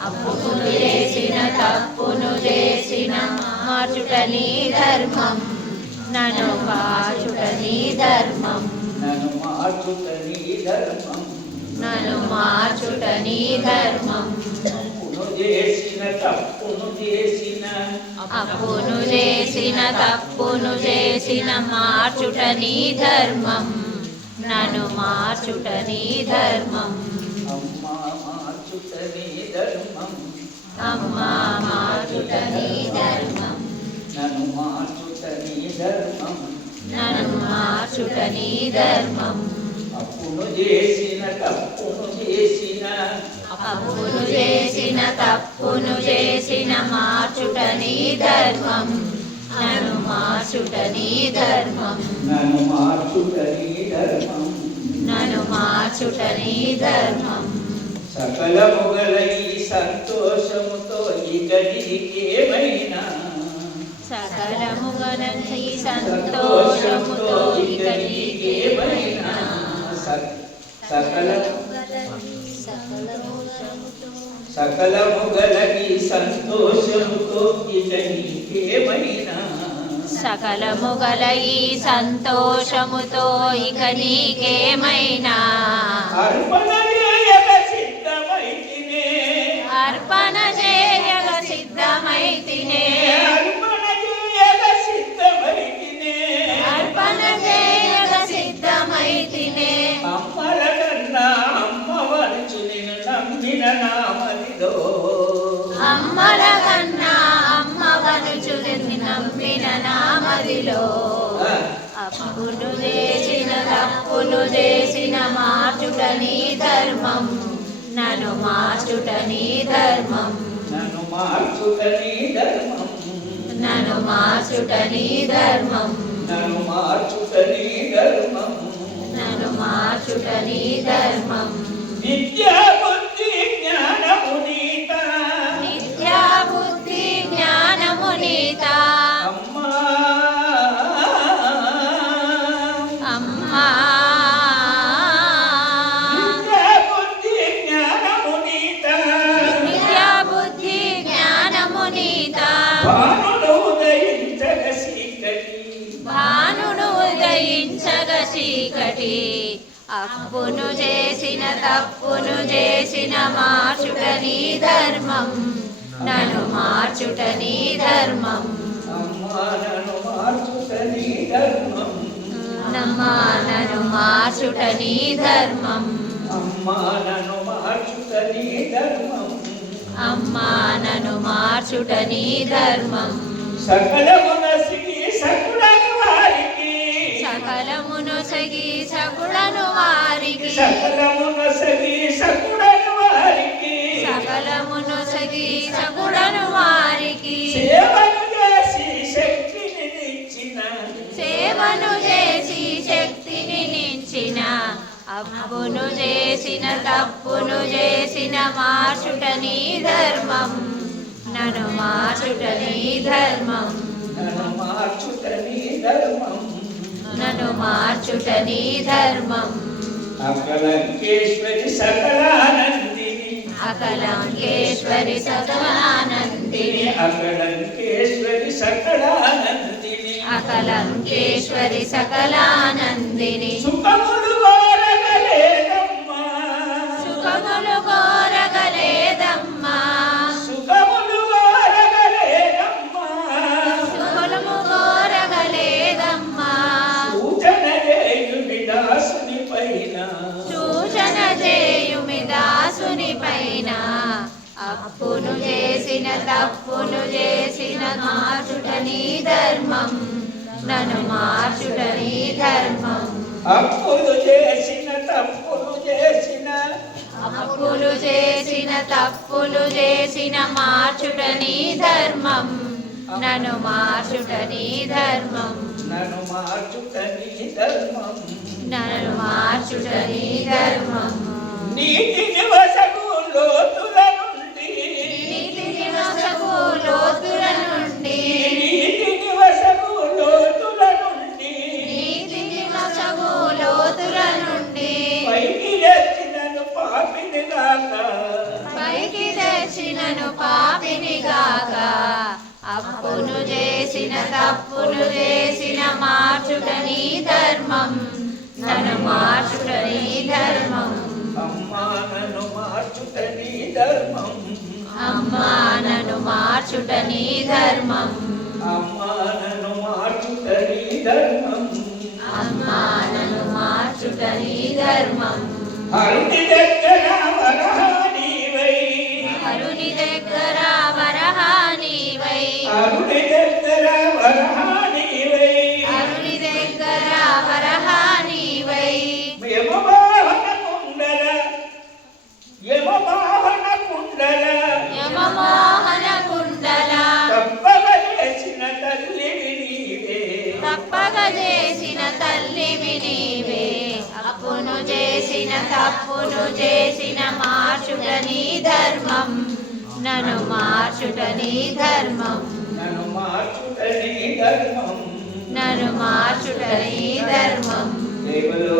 అప్పును చేసిన తప్పును చేసిన మార్చుట నీ ధర్మం నన్ను మార్చుట నీ ధర్మం నన్ను మార్చుట నీ ధర్మం నన్ను మార్చుట నీ ధర్మం అప్పును చేసిన తప్పును చేసిన అప్పును చేసిన తప్పును చేసిన మార్చుట నీ ధర్మం నన్ను మార్చుట నీ ధర్మం అమ్మా మార్చుట నీ ధర్మం అమ్మా మార్చుట నీ ధర్మం నన్ను మార్చుట నీ ధర్మం నన్ను మార్చుట నీ ధర్మం అప్పును చేసిన తప్పును చేసిన అప్పును చేసిన తప్పును చేసిన మార్చుట నీ ధర్మం నన్ను మార్చుట నీ ధర్మం నన్ను మార్చుట నీ ధర్మం నన్ను మార్చుట నీ ధర్మం సకల మొగలై సంతోషముతో ఇక నీకేమైనా సకలముగనై సంతోషముతో ఇక నీకేమైనా సకల మొగలై సంతోషముతో ఇక నీకేమైనా సకలముగల ఈ సంతోషముతో ఇక నీకేమైనా అర్పణ చేయగ సిద్ధమైతినే అర్పణ చేయగ సిద్ధమైతినే అర్పణ చేయగ సిద్ధమైతినే అర్పణ చేయగ సిద్ధమైతినే అమ్మల కన్నా అమ్మవనుచు నిన్ను నమ్మిన నామదిలో అమ్మల కన్నా అమ్మవనుచు నిన్ను నమ్మిన నామదిలో అప్పును చేసిన తప్పును చేసిన మార్చుట నీ ధర్మం నన్ను మార్చుట నీ ధర్మం నన్ను మార్చుట నీ ధర్మం నన్ను మార్చుట నీ ధర్మం నన్ను మార్చుట నీ ధర్మం నన్ను మార్చుట నీ ధర్మం విద్యా బుద్ధి జ్ఞానము నీత విద్యా బుద్ధి జ్ఞానము నీత అమ్మా అమ్మా విద్యా బుద్ధి జ్ఞానము నీత విద్యా బుద్ధి జ్ఞానము నీత భానుడు ఉదయించగ చీకటి భానుడు ఉదయించగ చీకటి అప్పును చేసిన తప్పును చేసిన మార్చుట నీ ధర్మం నన్ను మార్చుట నీ ధర్మం అమ్మా నన్ను మార్చుట నీ ధర్మం నమ్మా నన్ను మార్చుట నీ ధర్మం అమ్మా నన్ను మార్చుట నీ ధర్మం అమ్మా నన్ను మార్చుట నీ ధర్మం సకలమునసికి సకుడని వారికి సకలమును సగి సకుడను వారికి సకలమునసగి సకుడని వారికి సకలమును సగి సకుడను వారికి సేవను చేసి శక్తిని నిచ్చిన సేవను చేసి శక్తిని నించిన అప్పును చేసిన తప్పును చేసిన మార్చుట నీ ధర్మం నన్ను మార్చుట నీ ధర్మం నన్ను మార్చుట నీ ధర్మం నన్ను మార్చుట నీ ధర్మం అకలంకేశ్వరి సకలానందిని అకలంకేశ్వరి సకలానందిని అకలంకేశ్వరి సకలానందిని అకలంకేశ్వరి సకలానందిని సుఖములు కోరగలేదమ్మా సుఖములు కోరగలేదమ్మా సుఖములు కోరగలేదమ్మా సుఖములు కోరగలేదమ్మా సూచన చేయుమి దాసుని పైన సూచన చేయుమి దాసుని పైన అప్పును చేసిన తప్పును చేసిన మార్చుట నీ ధర్మం నన్ను మార్చుట నీ ధర్మం అప్పులు చేసిన తప్పులు చేసిన అప్పులు చేసిన తప్పులు చేసిన మార్చుట నీ ధర్మం నన్ను మార్చుట నీ ధర్మం నన్ను మార్చుట నీ ధర్మం నన్ను మార్చుట నీ ధర్మం నీతి నివసకు లోతుల నుండి నీతి నివసకు లోతుల నుండి నీతి నివసకు లోతుల నుండి నీతి నివసకు లోతుల నుండి పైకి తెచ్చినను పాపిని గాక పైకి తెచ్చిన నన్ను పాపినిగాక అప్పును చేసిన తప్పును చేసిన మార్చుట నీ ధర్మం నన్ను మార్చుట నీ ధర్మం అమ్మా నన్ను మార్చుట నీ ధర్మం అమ్మా నన్ను మార్చుట నీ ధర్మం అమ్మా నన్ను మార్చుట నీ ధర్మం అమ్మా నన్ను మార్చుట నీ ధర్మం అరుణి దగ్గర వరహానివై అరుని దగ్గర వరహానివై అరుణి దగ్గర వరహానివై అరుని దగ్గర వరహానివై యమవాహన కుండల యమవాహన కుండల యమమోహన కుండల తప్పక చేసిన తల్లివి నీవే తప్పక చేసిన తల్లివి నీవే అప్పును చేసిన తప్పును చేసిన మార్చుట నీ ధర్మం నన్ను మార్చుట నీ ధర్మం నన్ను మార్చుట నీ ధర్మం నన్ను మార్చుట నీ ధర్మం దేవలో